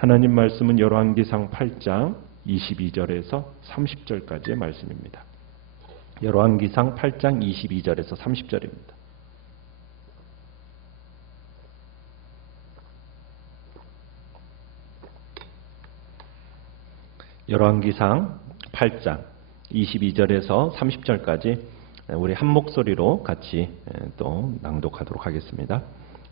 하나님 말씀은 열왕기상 8장 22절에서 30절까지의 말씀입니다. 열왕기상 8장 22절에서 30절입니다. 열왕기상 8장 22절에서 30절까지 우리 한 목소리로 같이 또 낭독하도록 하겠습니다.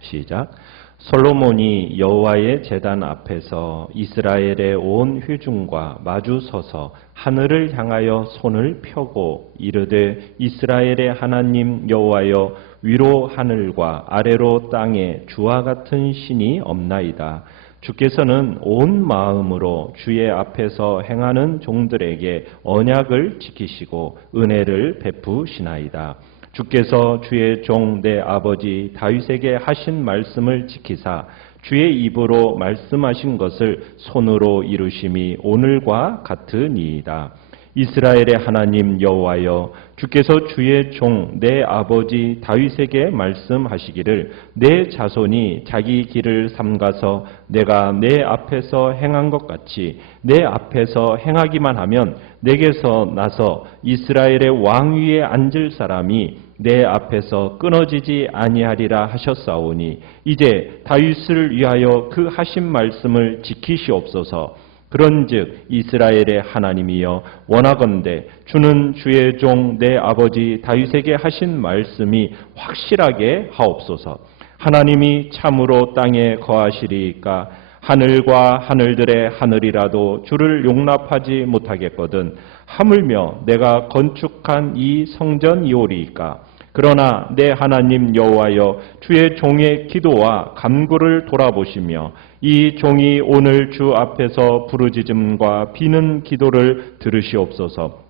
시작. 솔로몬이 여호와의 제단 앞에서 이스라엘의 온 회중과 마주 서서 하늘을 향하여 손을 펴고 이르되 이스라엘의 하나님 여호와여 위로 하늘과 아래로 땅에 주와 같은 신이 없나이다. 주께서는 온 마음으로 주의 앞에서 행하는 종들에게 언약을 지키시고 은혜를 베푸시나이다. 주께서 주의 종 내 아버지 다윗에게 하신 말씀을 지키사 주의 입으로 말씀하신 것을 손으로 이루심이 오늘과 같으니이다. 이스라엘의 하나님 여호와여 주께서 주의 종 내 아버지 다윗에게 말씀하시기를 내 자손이 자기 길을 삼가서 내가 내 앞에서 행한 것 같이 내 앞에서 행하기만 하면 내게서 나서 이스라엘의 왕위에 앉을 사람이 내 앞에서 끊어지지 아니하리라 하셨사오니 이제 다윗을 위하여 그 하신 말씀을 지키시옵소서. 그런즉 이스라엘의 하나님이여 원하건대 주는 주의 종 내 아버지 다윗에게 하신 말씀이 확실하게 하옵소서. 하나님이 참으로 땅에 거하시리이까 하늘과 하늘들의 하늘이라도 주를 용납하지 못하겠거든 하물며 내가 건축한 이 성전이오리이까. 그러나 내 하나님 여호와여 주의 종의 기도와 간구를 돌아보시며 이 종이 오늘 주 앞에서 부르짖음과 비는 기도를 들으시옵소서.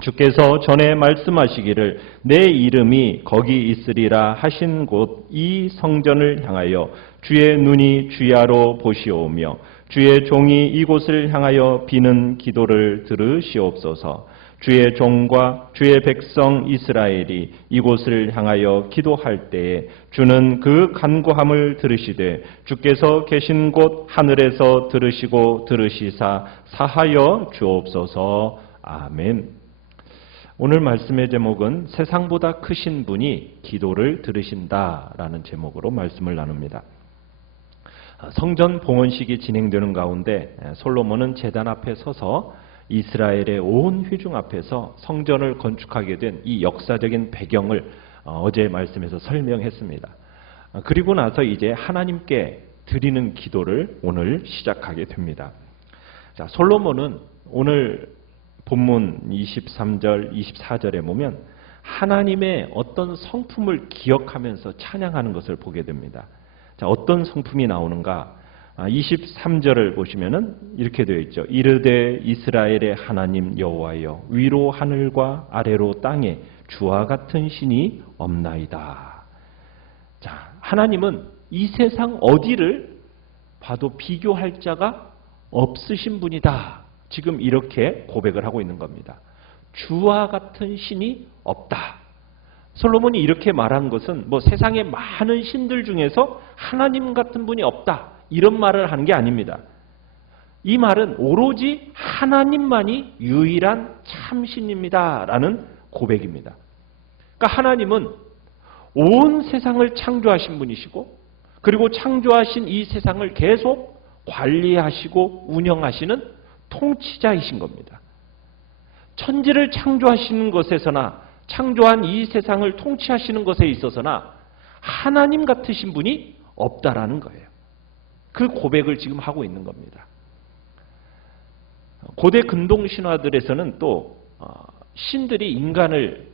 주께서 전에 말씀하시기를 내 이름이 거기 있으리라 하신 곳 이 성전을 향하여 주의 눈이 주야로 보시오며 주의 종이 이곳을 향하여 비는 기도를 들으시옵소서. 주의 종과 주의 백성 이스라엘이 이곳을 향하여 기도할 때에 주는 그 간구함을 들으시되 주께서 계신 곳 하늘에서 들으시고 들으시사 사하여 주옵소서. 아멘. 오늘 말씀의 제목은 세상보다 크신 분이 기도를 들으신다라는 제목으로 말씀을 나눕니다. 성전 봉헌식이 진행되는 가운데 솔로몬은 제단 앞에 서서 이스라엘의 온 회중 앞에서 성전을 건축하게 된 이 역사적인 배경을 어제 말씀에서 설명했습니다. 그리고 나서 이제 하나님께 드리는 기도를 오늘 시작하게 됩니다. 자, 솔로몬은 오늘 본문 23절, 24절에 보면 하나님의 어떤 성품을 기억하면서 찬양하는 것을 보게 됩니다. 자, 어떤 성품이 나오는가? 23절을 보시면은 이렇게 되어 있죠. 이르되 이스라엘의 하나님 여호와여 위로 하늘과 아래로 땅에 주와 같은 신이 없나이다. 자, 하나님은 이 세상 어디를 봐도 비교할 자가 없으신 분이다. 지금 이렇게 고백을 하고 있는 겁니다. 주와 같은 신이 없다. 솔로몬이 이렇게 말한 것은 뭐 세상의 많은 신들 중에서 하나님 같은 분이 없다. 이런 말을 하는 게 아닙니다. 이 말은 오로지 하나님만이 유일한 참신입니다. 라는 고백입니다. 그러니까 하나님은 온 세상을 창조하신 분이시고 그리고 창조하신 이 세상을 계속 관리하시고 운영하시는 통치자이신 겁니다. 천지를 창조하시는 것에서나 창조한 이 세상을 통치하시는 것에 있어서나 하나님 같으신 분이 없다라는 거예요. 그 고백을 지금 하고 있는 겁니다. 고대 근동 신화들에서는 또 신들이 인간을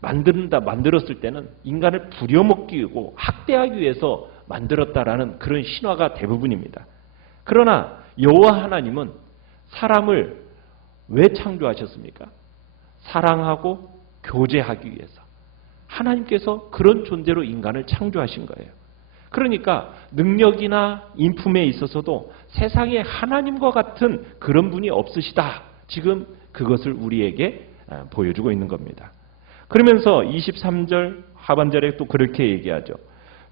만들었을 때는 인간을 부려먹기 위하고 학대하기 위해서 만들었다라는 그런 신화가 대부분입니다. 그러나 여호와 하나님은 사람을 왜 창조하셨습니까? 사랑하고 교제하기 위해서. 하나님께서 그런 존재로 인간을 창조하신 거예요. 그러니까 능력이나 인품에 있어서도 세상에 하나님과 같은 그런 분이 없으시다. 지금 그것을 우리에게 보여주고 있는 겁니다. 그러면서 23절 하반절에 또 그렇게 얘기하죠.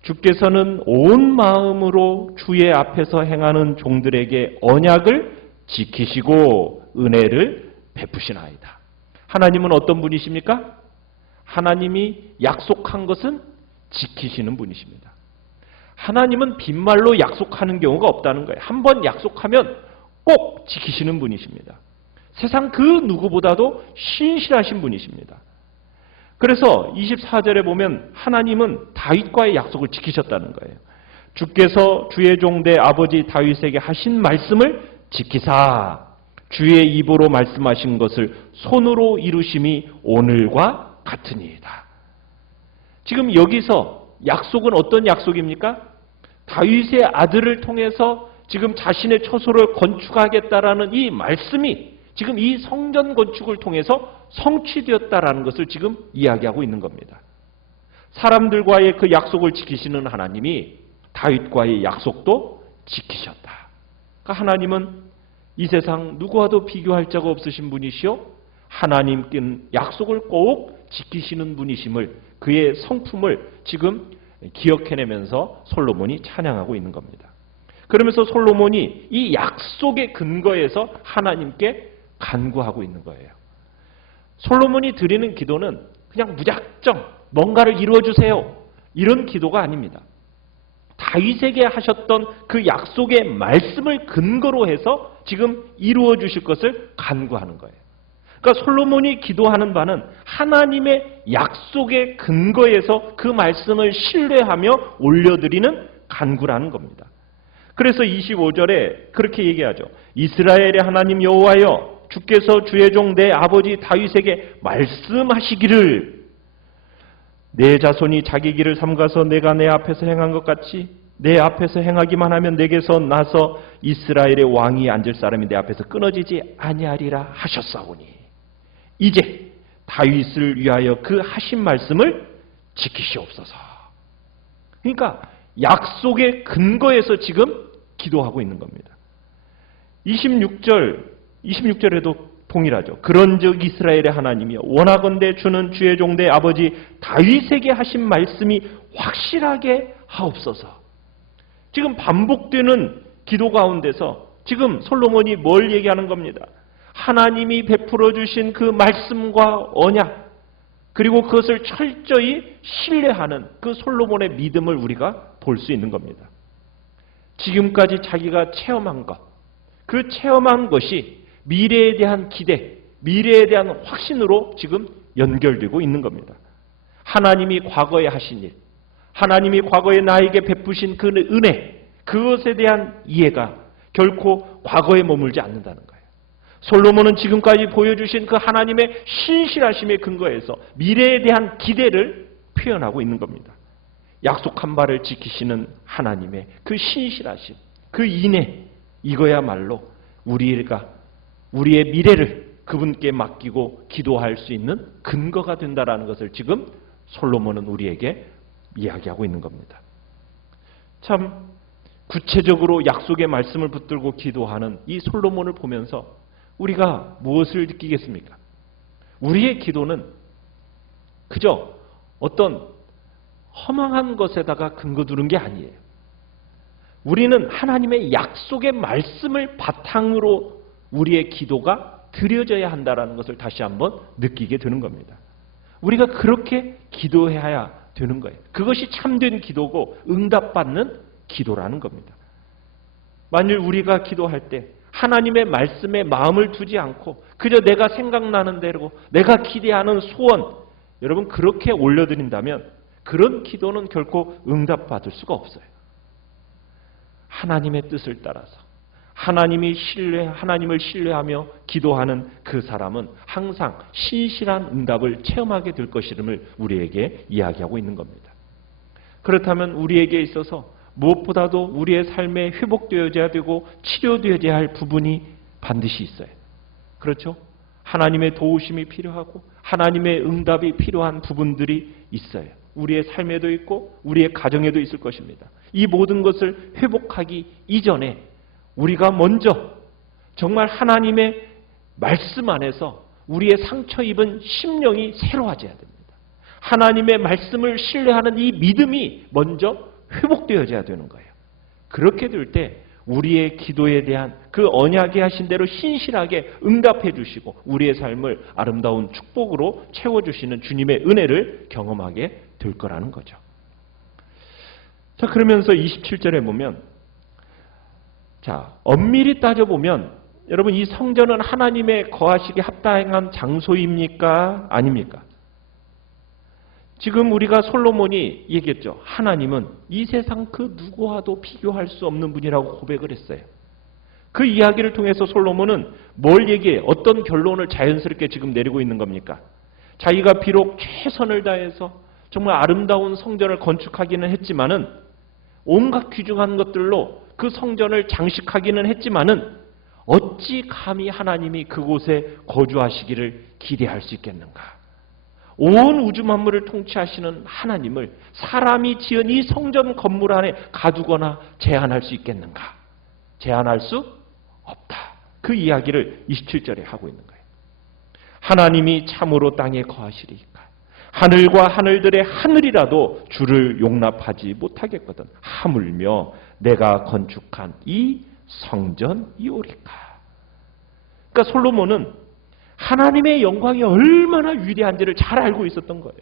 주께서는 온 마음으로 주의 앞에서 행하는 종들에게 언약을 지키시고 은혜를 베푸시나이다. 하나님은 어떤 분이십니까? 하나님이 약속한 것은 지키시는 분이십니다. 하나님은 빈말로 약속하는 경우가 없다는 거예요. 한번 약속하면 꼭 지키시는 분이십니다. 세상 그 누구보다도 신실하신 분이십니다. 그래서 24절에 보면 하나님은 다윗과의 약속을 지키셨다는 거예요. 주께서 주의 종대 아버지 다윗에게 하신 말씀을 지키사 주의 입으로 말씀하신 것을 손으로 이루심이 오늘과 같으니이다. 지금 여기서 약속은 어떤 약속입니까? 다윗의 아들을 통해서 지금 자신의 처소를 건축하겠다라는 이 말씀이 지금 이 성전 건축을 통해서 성취되었다라는 것을 지금 이야기하고 있는 겁니다. 사람들과의 그 약속을 지키시는 하나님이 다윗과의 약속도 지키셨다. 그러니까 하나님은 이 세상 누구와도 비교할 자가 없으신 분이시요 하나님께는 약속을 꼭 지키시는 분이심을 그의 성품을 지금 기억해내면서 솔로몬이 찬양하고 있는 겁니다. 그러면서 솔로몬이 이 약속의 근거에서 하나님께 간구하고 있는 거예요. 솔로몬이 드리는 기도는 그냥 무작정 뭔가를 이루어주세요 이런 기도가 아닙니다. 다윗에게 하셨던 그 약속의 말씀을 근거로 해서 지금 이루어 주실 것을 간구하는 거예요. 그러니까 솔로몬이 기도하는 바는 하나님의 약속의 근거에서 그 말씀을 신뢰하며 올려드리는 간구라는 겁니다. 그래서 25절에 그렇게 얘기하죠. 이스라엘의 하나님 여호와여 주께서 주의 종 내 아버지 다윗에게 말씀하시기를 내 자손이 자기 길을 삼가서 내가 내 앞에서 행한 것 같이 내 앞에서 행하기만 하면 내게서 나서 이스라엘의 왕이 앉을 사람이 내 앞에서 끊어지지 아니하리라 하셨사오니 이제 다윗을 위하여 그 하신 말씀을 지키시옵소서. 그러니까 약속의 근거에서 지금 기도하고 있는 겁니다. 26절에도 동일하죠. 그런즉 이스라엘의 하나님이여 원하건대 주는 주의 종대 아버지 다윗에게 하신 말씀이 확실하게 하옵소서. 지금 반복되는 기도 가운데서 지금 솔로몬이 뭘 얘기하는 겁니다. 하나님이 베풀어 주신 그 말씀과 언약 그리고 그것을 철저히 신뢰하는 그 솔로몬의 믿음을 우리가 볼 수 있는 겁니다. 지금까지 자기가 체험한 것, 그 체험한 것이 미래에 대한 기대, 미래에 대한 확신으로 지금 연결되고 있는 겁니다. 하나님이 과거에 하신 일, 하나님이 과거에 나에게 베푸신 그 은혜, 그것에 대한 이해가 결코 과거에 머물지 않는다는 거예요. 솔로몬은 지금까지 보여주신 그 하나님의 신실하심의 근거에서 미래에 대한 기대를 표현하고 있는 겁니다. 약속한 바를 지키시는 하나님의 그 신실하심, 그 인애, 이거야말로 우리의 미래를 그분께 맡기고 기도할 수 있는 근거가 된다라는 것을 지금 솔로몬은 우리에게 이야기하고 있는 겁니다. 참 구체적으로 약속의 말씀을 붙들고 기도하는 이 솔로몬을 보면서 우리가 무엇을 느끼겠습니까? 우리의 기도는 그저 어떤 허망한 것에다가 근거 두는 게 아니에요. 우리는 하나님의 약속의 말씀을 바탕으로 우리의 기도가 드려져야 한다는 것을 다시 한번 느끼게 되는 겁니다. 우리가 그렇게 기도해야 되는 거예요. 그것이 참된 기도고 응답받는 기도라는 겁니다. 만일 우리가 기도할 때 하나님의 말씀에 마음을 두지 않고 그저 내가 생각나는 대로 내가 기대하는 소원 여러분 그렇게 올려드린다면 그런 기도는 결코 응답받을 수가 없어요. 하나님의 뜻을 따라서 하나님을 신뢰하며 기도하는 그 사람은 항상 신실한 응답을 체험하게 될 것임을 우리에게 이야기하고 있는 겁니다. 그렇다면 우리에게 있어서 무엇보다도 우리의 삶에 회복되어져야 되고 치료되어져야 할 부분이 반드시 있어요. 그렇죠? 하나님의 도우심이 필요하고 하나님의 응답이 필요한 부분들이 있어요. 우리의 삶에도 있고 우리의 가정에도 있을 것입니다. 이 모든 것을 회복하기 이전에 우리가 먼저 정말 하나님의 말씀 안에서 우리의 상처 입은 심령이 새로워져야 됩니다. 하나님의 말씀을 신뢰하는 이 믿음이 먼저 회복되어져야 되는 거예요. 그렇게 될 때 우리의 기도에 대한 그 언약에 하신 대로 신실하게 응답해 주시고 우리의 삶을 아름다운 축복으로 채워주시는 주님의 은혜를 경험하게 될 거라는 거죠. 자, 그러면서 27절에 보면, 자, 엄밀히 따져보면 여러분 이 성전은 하나님의 거하시기에 합당한 장소입니까? 아닙니까? 지금 우리가 솔로몬이 얘기했죠. 하나님은 이 세상 그 누구와도 비교할 수 없는 분이라고 고백을 했어요. 그 이야기를 통해서 솔로몬은 뭘 얘기해? 어떤 결론을 자연스럽게 지금 내리고 있는 겁니까? 자기가 비록 최선을 다해서 정말 아름다운 성전을 건축하기는 했지만은 온갖 귀중한 것들로 그 성전을 장식하기는 했지만은 어찌 감히 하나님이 그곳에 거주하시기를 기대할 수 있겠는가? 온 우주 만물을 통치하시는 하나님을 사람이 지은 이 성전 건물 안에 가두거나 제한할 수 있겠는가? 제한할 수 없다. 그 이야기를 27절에 하고 있는 거예요. 하나님이 참으로 땅에 거하시리이까 하늘과 하늘들의 하늘이라도 주를 용납하지 못하겠거든. 하물며 내가 건축한 이 성전이오리까. 그러니까 솔로몬은 하나님의 영광이 얼마나 위대한지를 잘 알고 있었던 거예요.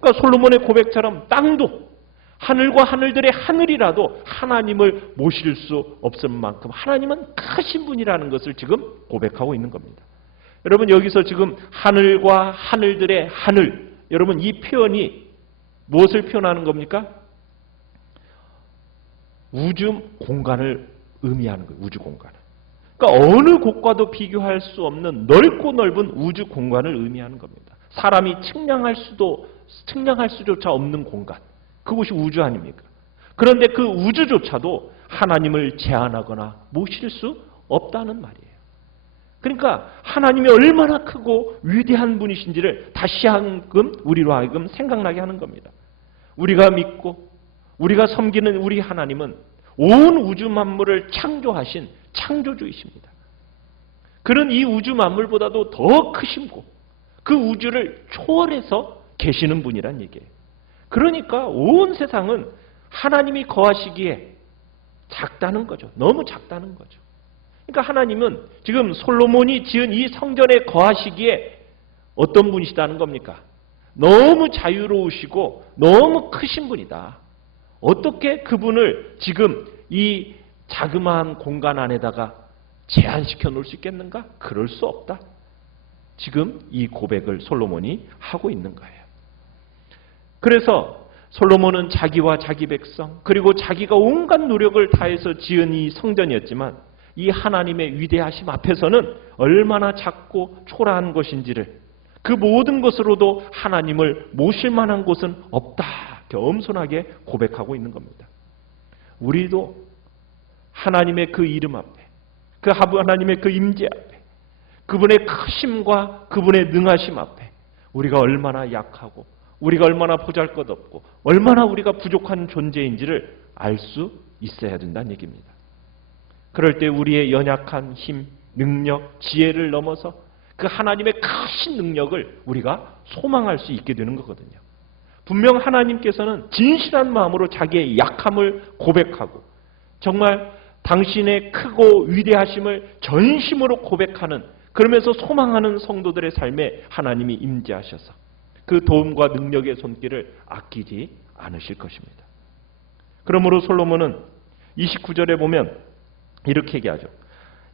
그러니까 솔로몬의 고백처럼 땅도 하늘과 하늘들의 하늘이라도 하나님을 모실 수 없을 만큼 하나님은 크신 분이라는 것을 지금 고백하고 있는 겁니다. 여러분 여기서 지금 하늘과 하늘들의 하늘, 여러분 이 표현이 무엇을 표현하는 겁니까? 우주 공간을 의미하는 거예요. 우주 공간을. 그러니까 어느 곳과도 비교할 수 없는 넓고 넓은 우주 공간을 의미하는 겁니다. 사람이 측량할 수조차 없는 공간. 그곳이 우주 아닙니까? 그런데 그 우주조차도 하나님을 제한하거나 모실 수 없다는 말이에요. 그러니까 하나님이 얼마나 크고 위대한 분이신지를 다시 한번 우리로 하여금 생각나게 하는 겁니다. 우리가 믿고 우리가 섬기는 우리 하나님은 온 우주 만물을 창조하신 창조주이십니다. 그런 이 우주 만물보다도 더 크시고 그 우주를 초월해서 계시는 분이란 얘기예요. 그러니까 온 세상은 하나님이 거하시기에 작다는 거죠. 너무 작다는 거죠. 그러니까 하나님은 지금 솔로몬이 지은 이 성전에 거하시기에 어떤 분이시다는 겁니까? 너무 자유로우시고 너무 크신 분이다. 어떻게 그분을 지금 이 자그마한 공간 안에다가 제한시켜 놓을 수 있겠는가? 그럴 수 없다. 지금 이 고백을 솔로몬이 하고 있는 거예요. 그래서 솔로몬은 자기와 자기 백성 그리고 자기가 온갖 노력을 다해서 지은 이 성전이었지만 이 하나님의 위대하심 앞에서는 얼마나 작고 초라한 것인지를 그 모든 것으로도 하나님을 모실 만한 곳은 없다. 겸손하게 고백하고 있는 겁니다. 우리도 하나님의 그 이름 앞에 그 하나님의 그 임재 앞에 그분의 크심과 그분의 능하심 앞에 우리가 얼마나 약하고 우리가 얼마나 보잘것없고 얼마나 우리가 부족한 존재인지를 알 수 있어야 된다는 얘기입니다. 그럴 때 우리의 연약한 힘, 능력, 지혜를 넘어서 그 하나님의 크신 능력을 우리가 소망할 수 있게 되는 거거든요. 분명 하나님께서는 진실한 마음으로 자기의 약함을 고백하고 정말 당신의 크고 위대하심을 전심으로 고백하는 그러면서 소망하는 성도들의 삶에 하나님이 임재하셔서 그 도움과 능력의 손길을 아끼지 않으실 것입니다. 그러므로 솔로몬은 29절에 보면 이렇게 얘기하죠.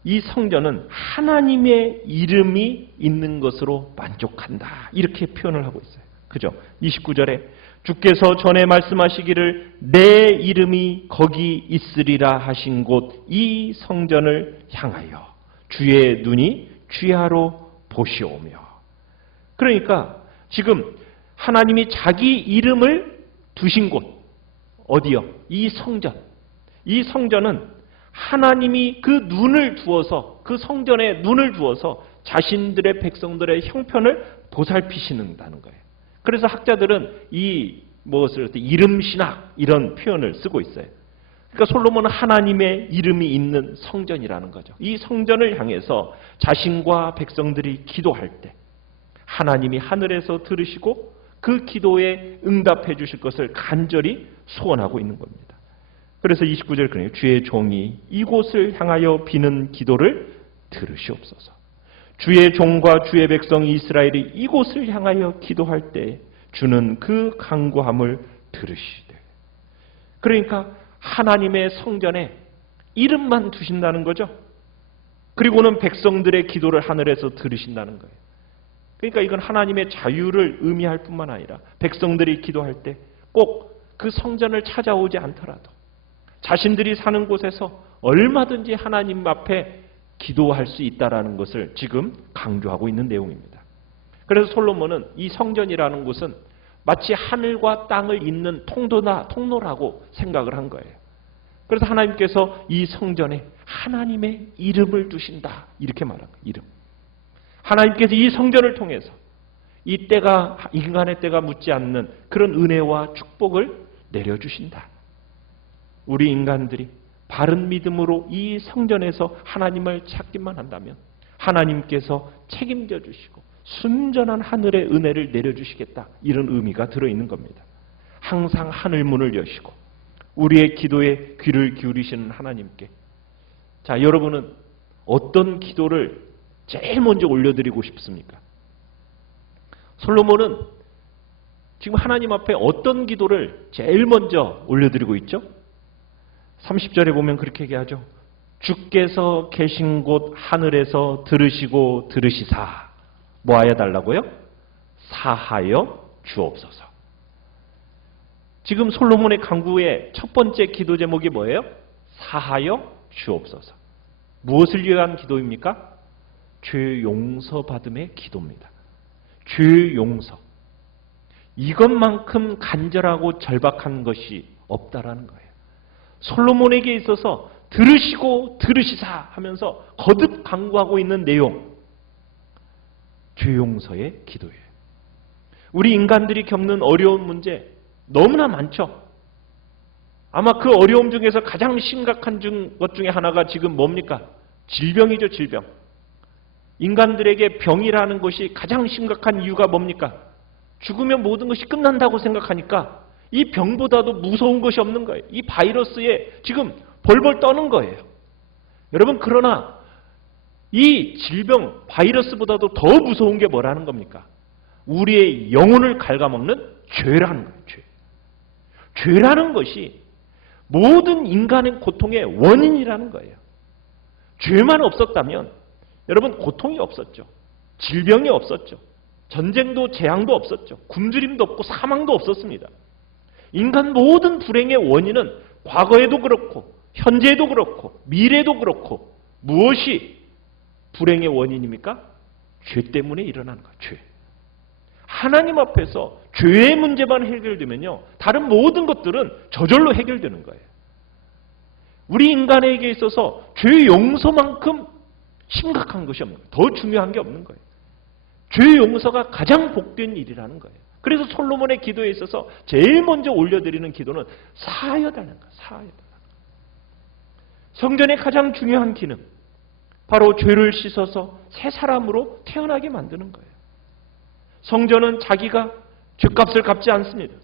이 성전은 하나님의 이름이 있는 것으로 만족한다. 이렇게 표현을 하고 있어요. 그죠? 29절에 주께서 전에 말씀하시기를 내 이름이 거기 있으리라 하신 곳 이 성전을 향하여 주의 눈이 취하로 보시오며. 그러니까 지금 하나님이 자기 이름을 두신 곳 어디요? 이 성전. 이 성전은 하나님이 그 눈을 두어서 그 성전에 눈을 두어서 자신들의 백성들의 형편을 보살피시는다는 거예요. 그래서 학자들은 이 무엇을 이름신학 이런 표현을 쓰고 있어요. 그러니까 솔로몬은 하나님의 이름이 있는 성전이라는 거죠. 이 성전을 향해서 자신과 백성들이 기도할 때 하나님이 하늘에서 들으시고 그 기도에 응답해 주실 것을 간절히 소원하고 있는 겁니다. 그래서 29절 그래요. 주의 종이 이곳을 향하여 비는 기도를 들으시옵소서. 주의 종과 주의 백성 이스라엘이 이곳을 향하여 기도할 때 주는 그 간구함을 들으시되. 그러니까 하나님의 성전에 이름만 두신다는 거죠. 그리고는 백성들의 기도를 하늘에서 들으신다는 거예요. 그러니까 이건 하나님의 자유를 의미할 뿐만 아니라 백성들이 기도할 때 꼭 그 성전을 찾아오지 않더라도 자신들이 사는 곳에서 얼마든지 하나님 앞에 기도할 수 있다는 것을 지금 강조하고 있는 내용입니다. 그래서 솔로몬은 이 성전이라는 곳은 마치 하늘과 땅을 잇는 통로라고 생각을 한 거예요. 그래서 하나님께서 이 성전에 하나님의 이름을 두신다 이렇게 말한 거예요. 이름. 하나님께서 이 성전을 통해서 이 때가 인간의 때가 묻지 않는 그런 은혜와 축복을 내려주신다. 우리 인간들이 바른 믿음으로 이 성전에서 하나님을 찾기만 한다면 하나님께서 책임져 주시고 순전한 하늘의 은혜를 내려주시겠다. 이런 의미가 들어있는 겁니다. 항상 하늘문을 여시고 우리의 기도에 귀를 기울이시는 하나님께, 자, 여러분은 어떤 기도를 제일 먼저 올려드리고 싶습니까? 솔로몬은 지금 하나님 앞에 어떤 기도를 제일 먼저 올려드리고 있죠? 30절에 보면 그렇게 얘기하죠. 주께서 계신 곳 하늘에서 들으시고 들으시사 뭐 하여 달라고요? 사하여 주옵소서. 지금 솔로몬의 간구의 첫 번째 기도 제목이 뭐예요? 사하여 주옵소서. 무엇을 위한 기도입니까? 죄 용서받음의 기도입니다. 죄 용서. 이것만큼 간절하고 절박한 것이 없다라는 거예요. 솔로몬에게 있어서 들으시고 들으시사 하면서 거듭 간구하고 있는 내용, 죄 용서의 기도예요. 우리 인간들이 겪는 어려운 문제 너무나 많죠. 아마 그 어려움 중에서 가장 심각한 것 중에 하나가 지금 뭡니까? 질병이죠, 질병. 인간들에게 병이라는 것이 가장 심각한 이유가 뭡니까? 죽으면 모든 것이 끝난다고 생각하니까 이 병보다도 무서운 것이 없는 거예요. 이 바이러스에 지금 벌벌 떠는 거예요. 여러분, 그러나 이 질병, 바이러스보다도 더 무서운 게 뭐라는 겁니까? 우리의 영혼을 갉아먹는 죄라는 거예요. 죄. 죄라는 것이 모든 인간의 고통의 원인이라는 거예요. 죄만 없었다면 여러분 고통이 없었죠. 질병이 없었죠. 전쟁도 재앙도 없었죠. 굶주림도 없고 사망도 없었습니다. 인간 모든 불행의 원인은 과거에도 그렇고 현재도 그렇고 미래도 그렇고 무엇이 불행의 원인입니까? 죄 때문에 일어나는 거예요. 죄. 하나님 앞에서 죄의 문제만 해결되면요, 다른 모든 것들은 저절로 해결되는 거예요. 우리 인간에게 있어서 죄 용서만큼 심각한 것이 없는 거예요. 더 중요한 게 없는 거예요. 죄 용서가 가장 복된 일이라는 거예요. 그래서 솔로몬의 기도에 있어서 제일 먼저 올려드리는 기도는 사하여달라는 거예요. 사하여달라. 성전의 가장 중요한 기능, 바로 죄를 씻어서 새 사람으로 태어나게 만드는 거예요. 성전은 자기가 죄값을 갚지 않습니다.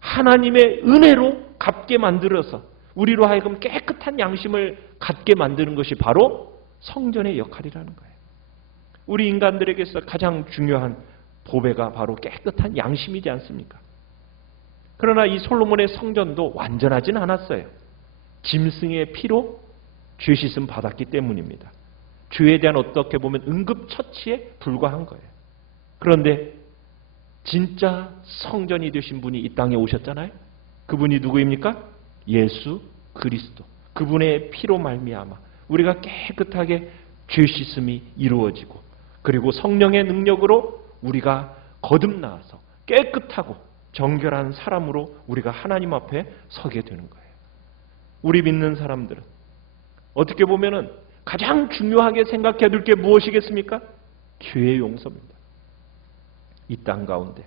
하나님의 은혜로 갚게 만들어서 우리로 하여금 깨끗한 양심을 갖게 만드는 것이 바로 성전의 역할이라는 거예요. 우리 인간들에게서 가장 중요한 보배가 바로 깨끗한 양심이지 않습니까? 그러나 이 솔로몬의 성전도 완전하진 않았어요. 짐승의 피로 죄 씻음 받았기 때문입니다. 죄에 대한 어떻게 보면 응급처치에 불과한 거예요. 그런데 진짜 성전이 되신 분이 이 땅에 오셨잖아요. 그분이 누구입니까? 예수 그리스도. 그분의 피로 말미암아 우리가 깨끗하게 죄 씻음이 이루어지고, 그리고 성령의 능력으로 우리가 거듭나서 깨끗하고 정결한 사람으로 우리가 하나님 앞에 서게 되는 거예요. 우리 믿는 사람들은 어떻게 보면은 가장 중요하게 생각해야 될 게 무엇이겠습니까? 죄의 용서입니다. 이 땅 가운데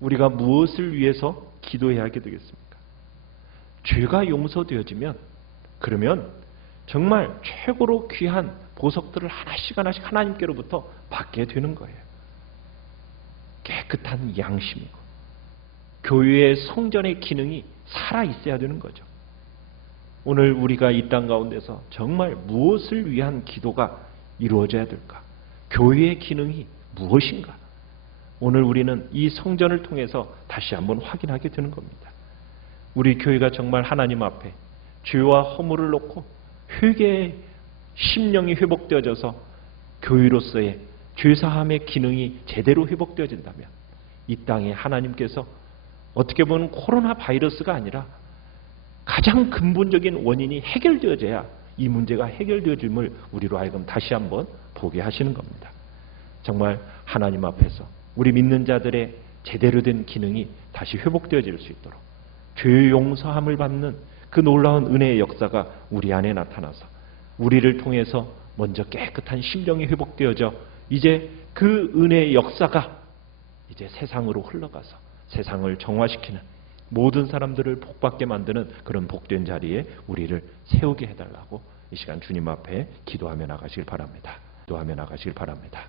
우리가 무엇을 위해서 기도해야 하게 되겠습니까? 죄가 용서되어지면, 그러면 정말 최고로 귀한 보석들을 하나씩 하나씩 하나님께로부터 받게 되는 거예요. 깨끗한 양심이고 교회의 성전의 기능이 살아 있어야 되는 거죠. 오늘 우리가 이 땅 가운데서 정말 무엇을 위한 기도가 이루어져야 될까? 교회의 기능이 무엇인가? 오늘 우리는 이 성전을 통해서 다시 한번 확인하게 되는 겁니다. 우리 교회가 정말 하나님 앞에 죄와 허물을 놓고 회개의 심령이 회복되어져서 교회로서의 죄사함의 기능이 제대로 회복되어진다면 이 땅에 하나님께서 어떻게 보면 코로나 바이러스가 아니라 가장 근본적인 원인이 해결되어져야 이 문제가 해결되어짐을 우리로 하여금 다시 한번 보게 하시는 겁니다. 정말 하나님 앞에서 우리 믿는 자들의 제대로 된 기능이 다시 회복되어질 수 있도록 죄 용서함을 받는 그 놀라운 은혜의 역사가 우리 안에 나타나서 우리를 통해서 먼저 깨끗한 심령이 회복되어져 이제 그 은혜의 역사가 이제 세상으로 흘러가서 세상을 정화시키는 모든 사람들을 복받게 만드는 그런 복된 자리에 우리를 세우게 해달라고 이 시간 주님 앞에 기도하며 나가시길 바랍니다. 기도하며 나가시길 바랍니다.